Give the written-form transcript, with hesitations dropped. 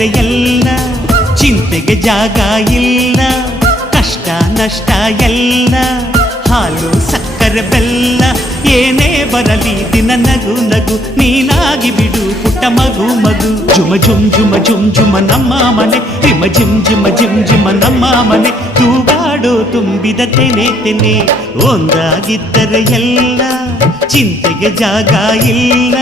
ಒಂದಾಗಿದ್ದರೆ ಎಲ್ಲ, ಚಿಂತೆಗೆ ಜಾಗ ಇಲ್ಲ, ಕಷ್ಟ ನಷ್ಟ ಎಲ್ಲ, ಹಾಲು ಸಕ್ಕರೆ ಬೆಲ್ಲ ಏನೇ ಬರಲಿ ದಿನ ನಗು ನಗು, ನೀನಾಗಿ ಬಿಡು ಪುಟ್ಟ ಮಗು ಮಗು. ಜುಮ ಜುಮ್ ಜುಮ ಜುಮ್ ಜುಮ ನಮ್ಮ ಮನೆ, ರಿಮ ಜಿಮ್ ಜಿಮ ಜಿಮ್ ಜಿಮ ನಮ್ಮ ಮನೆ, ತೂಗಾಡೋ ತುಂಬಿದ ತೆನೆ ತೆನೆ. ಒಂದಾಗಿದ್ದರೆ ಎಲ್ಲ, ಚಿಂತೆಗೆ ಜಾಗ ಇಲ್ಲ.